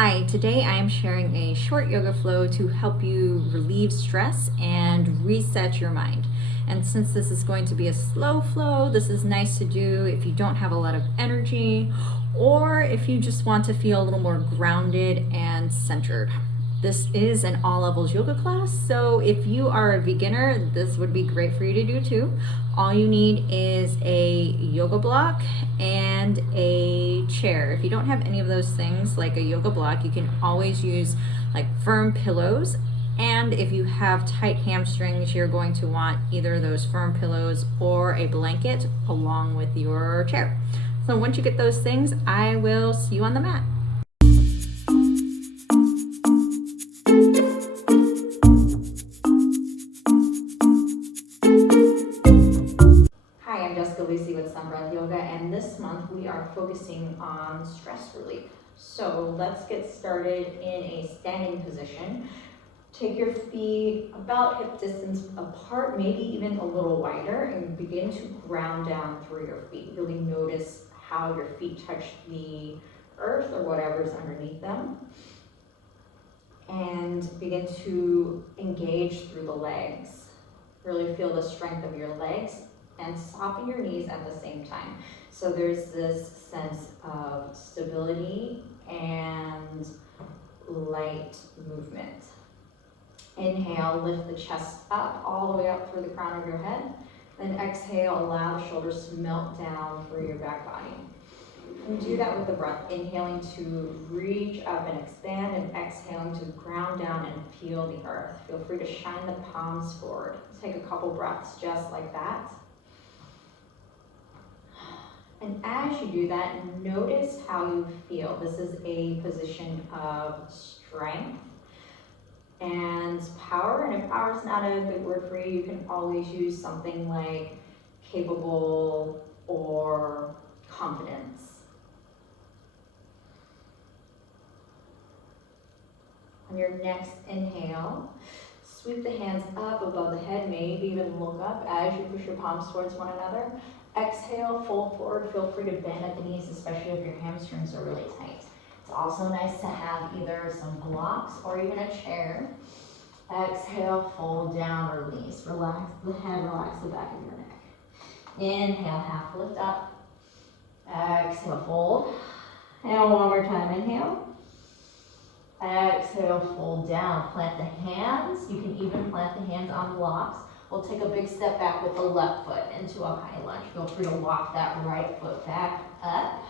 Hi, today I am sharing a short yoga flow to help you relieve stress and reset your mind. And since this is going to be a slow flow, this is nice to do if you don't have a lot of energy or if you just want to feel a little more grounded and centered. This is an all levels yoga class, so if you are a beginner, this would be great for you to do too. All you need is a yoga block and a chair. If you don't have any of those things, like a yoga block, you can always use like firm pillows. And if you have tight hamstrings, you're going to want either those firm pillows or a blanket along with your chair. So once you get those things, I will see you on the mat. Hi, I'm Jessica Lisi with Sun Breath Yoga, and this month we are focusing on stress relief. So let's get started in a standing position. Take your feet about hip distance apart, maybe even a little wider, and begin to ground down through your feet. Really notice how your feet touch the earth or whatever's underneath them. And begin to engage through the legs. Really feel the strength of your legs and soften your knees at the same time. So there's this sense of stability and light movement. Inhale, lift the chest up all the way up through the crown of your head. Then exhale, allow the shoulders to melt down through your back body. And do that with the breath, inhaling to reach up and expand, and exhaling to ground down and feel the earth. Feel free to shine the palms forward. Take a couple breaths just like that. And as you do that, notice how you feel. This is a position of strength and power. And if power is not a good word for you, you can always use something like capable or confidence. On your next inhale, sweep the hands up above the head, maybe even look up as you push your palms towards one another. Exhale, fold forward. Feel free to bend at the knees, especially if your hamstrings are really tight. It's also nice to have either some blocks or even a chair. Exhale, fold down, release. Relax the head, relax the back of your neck. Inhale, half lift up. Exhale, fold. And one more time, inhale. Exhale, fold down. Plant the hands. You can even plant the hands on blocks. We'll take a big step back with the left foot into a high lunge. Feel free to walk that right foot back up.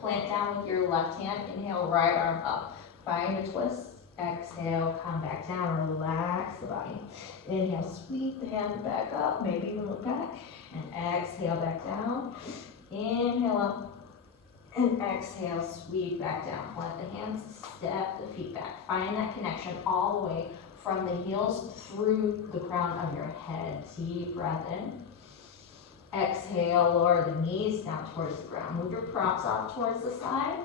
Plant down with your left hand. Inhale, right arm up. Find a twist. Exhale, come back down. Relax the body. Inhale, sweep the hands back up. Maybe even look back. And exhale, back down. Inhale up. And exhale, sweep back down. Plant the hands, step the feet back. Find that connection all the way from the heels through the crown of your head. Deep breath in. Exhale, lower the knees down towards the ground. Move your props off towards the side.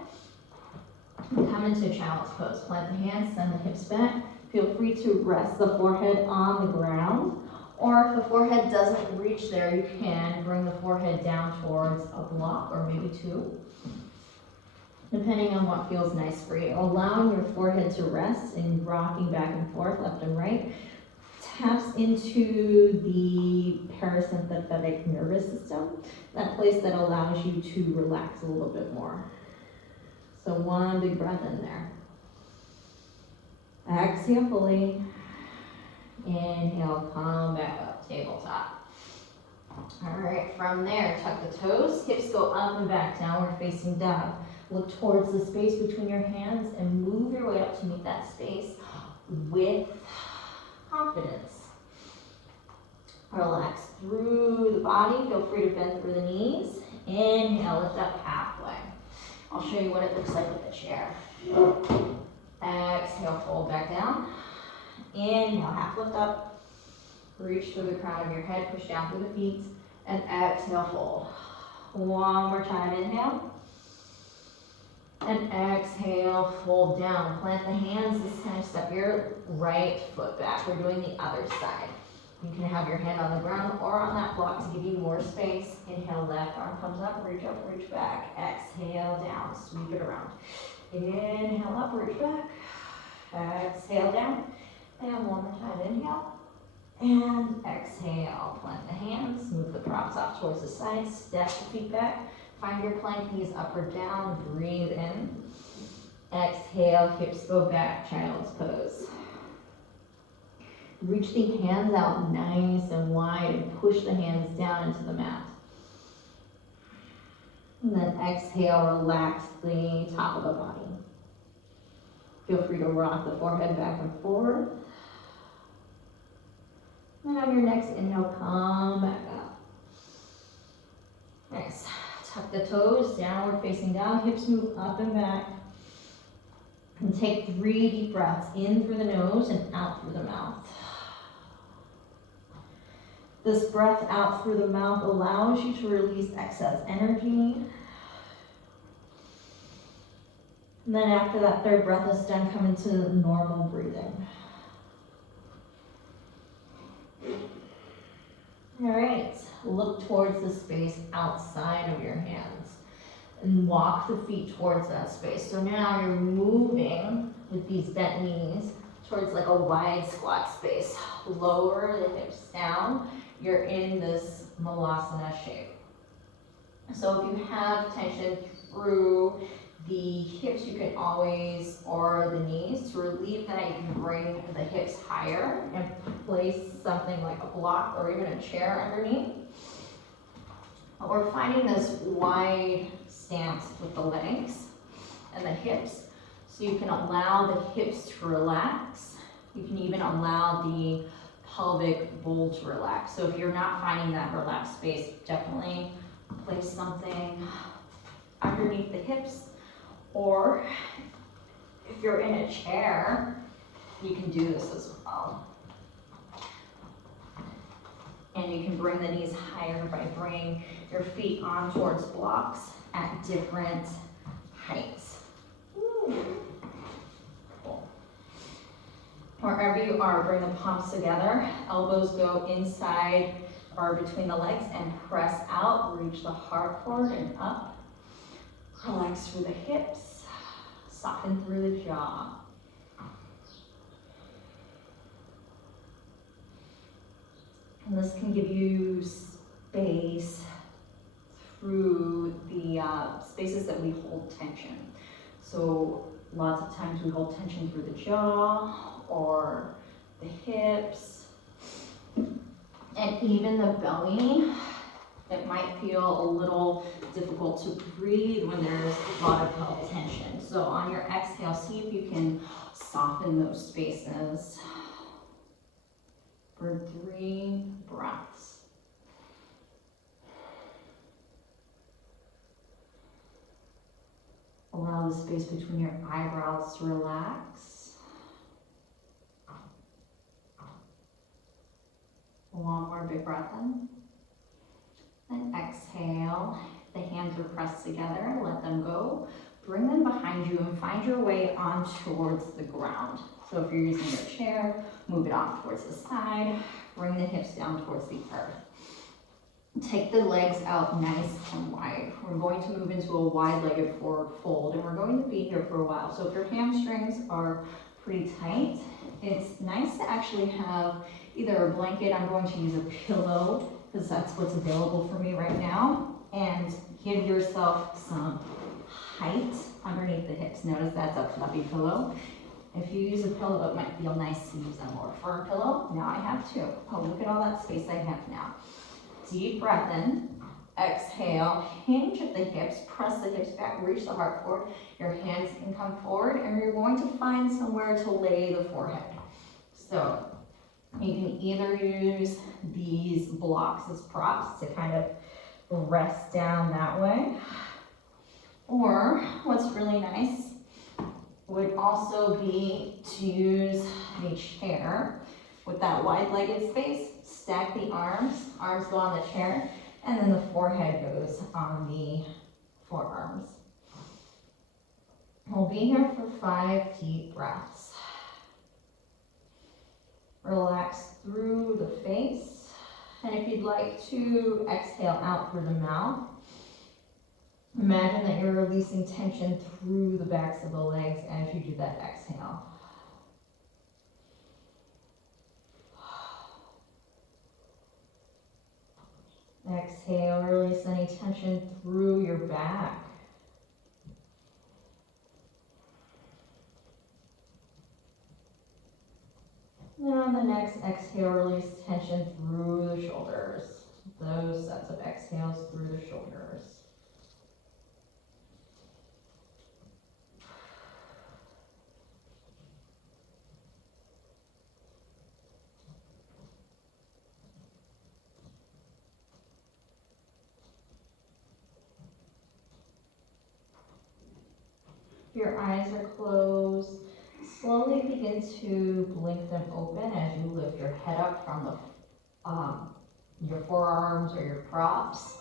Come into child's pose. Plant the hands, send the hips back. Feel free to rest the forehead on the ground. Or if the forehead doesn't reach there, you can bring the forehead down towards a block or maybe two, depending on what feels nice for you. Allowing your forehead to rest and rocking back and forth, left and right, taps into the parasympathetic nervous system, that place that allows you to relax a little bit more. So one big breath in there. Exhale fully. Inhale, come back up, tabletop. All right, from there, tuck the toes, hips go up and back, downward facing dog. Look towards the space between your hands and move your way up to meet that space with confidence. Relax through the body. Feel free to bend through the knees. Inhale, lift up halfway. I'll show you what it looks like with the chair. Exhale, fold back down. Inhale, half lift up. Reach through the crown of your head, push down through the feet. And exhale, fold. One more time, inhale. And exhale, fold down. Plant the hands. This time, step your right foot back. We're doing the other side. You can have your hand on the ground or on that block to give you more space. Inhale, left arm comes up, reach back. Exhale, down, sweep it around. Inhale up, reach back. Exhale down. And one more time, inhale. And exhale, plant the hands, move the props off towards the side, step the feet back. Find your plank, knees up or down, breathe in. Exhale, hips go back, child's pose. Reach the hands out nice and wide and push the hands down into the mat. And then exhale, relax the top of the body. Feel free to rock the forehead back and forth. And on your next inhale, come back up. Nice. Tuck the toes, downward facing down, hips move up and back. And take 3 deep breaths in through the nose and out through the mouth. This breath out through the mouth allows you to release excess energy. And then after that 3rd breath is done, come into normal breathing. All right, look towards the space outside of your hands and walk the feet towards that space. So now you're moving with these bent knees towards like a wide squat space. Lower the hips down. You're in this malasana shape. So if you have tension through the hips, you can always, or the knees, to relieve that, you can bring the hips higher and place something like a block or even a chair underneath. We're finding this wide stance with the legs and the hips, so you can allow the hips to relax. You can even allow the pelvic bowl to relax. So if you're not finding that relaxed space, definitely place something underneath the hips. Or if you're in a chair, you can do this as well. And you can bring the knees higher by bringing your feet on towards blocks at different heights. Cool. Wherever you are, bring the palms together. Elbows go inside or between the legs and press out. Reach the heart forward and up. Relax through the hips, soften through the jaw. And this can give you space through the spaces that we hold tension. So lots of times we hold tension through the jaw or the hips and even the belly. It might feel a little difficult to breathe when there's a lot of pelvic tension. So on your exhale, see if you can soften those spaces for 3 breaths. Allow the space between your eyebrows to relax. One more big breath in. Then exhale, the hands are pressed together, let them go. Bring them behind you and find your way on towards the ground. So if you're using your chair, move it off towards the side, bring the hips down towards the earth. Take the legs out nice and wide. We're going to move into a wide-legged forward fold, and we're going to be here for a while. So if your hamstrings are pretty tight, it's nice to actually have either a blanket. I'm going to use a pillow because that's what's available for me right now, and give yourself some height underneath the hips. Notice that's a fluffy pillow. If you use a pillow, it might feel nice to use a more firm pillow. Now I have 2. Oh, look at all that space I have now. Deep breath in, exhale, hinge at the hips, press the hips back, reach the heart forward. Your hands can come forward, and you're going to find somewhere to lay the forehead. So you can either use these blocks as props to kind of rest down that way, or what's really nice would also be to use a chair with that wide-legged space. Stack the arms go on the chair, and then the forehead goes on the forearms. We'll be here for 5 deep breaths. Relax through the face, and if you'd like to exhale out through the mouth, Imagine that you're releasing tension through the backs of the legs as you do that exhale. Exhale, release any tension through your back. And on the next exhale, release tension through the shoulders. Those sets of exhales through the shoulders. Your eyes are closed. Slowly begin to blink them open as you lift your head up from your forearms or your props.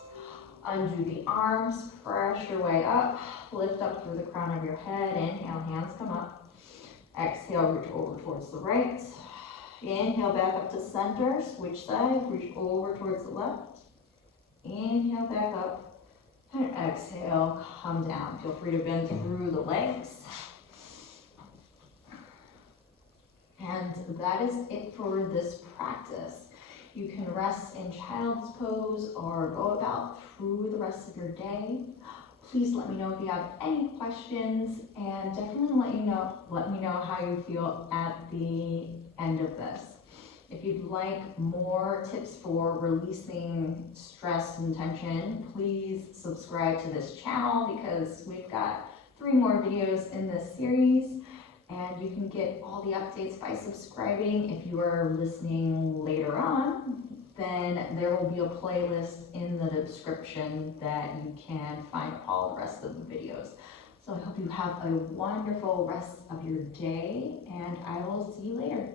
Undo the arms, press your way up, lift up through the crown of your head. Inhale, hands come up. Exhale, reach over towards the right. Inhale, back up to center, switch sides, reach over towards the left. Inhale, back up. And exhale, come down. Feel free to bend through the legs. And that is it for this practice. You can rest in child's pose or go about through the rest of your day. Please let me know if you have any questions, and definitely let me know how you feel at the end of this. If you'd like more tips for releasing stress and tension, please subscribe to this channel because we've got 3 more videos in this series, and you can get all the updates by subscribing. If you are listening later on, then there will be a playlist in the description that you can find all the rest of the videos. So I hope you have a wonderful rest of your day, and I will see you later.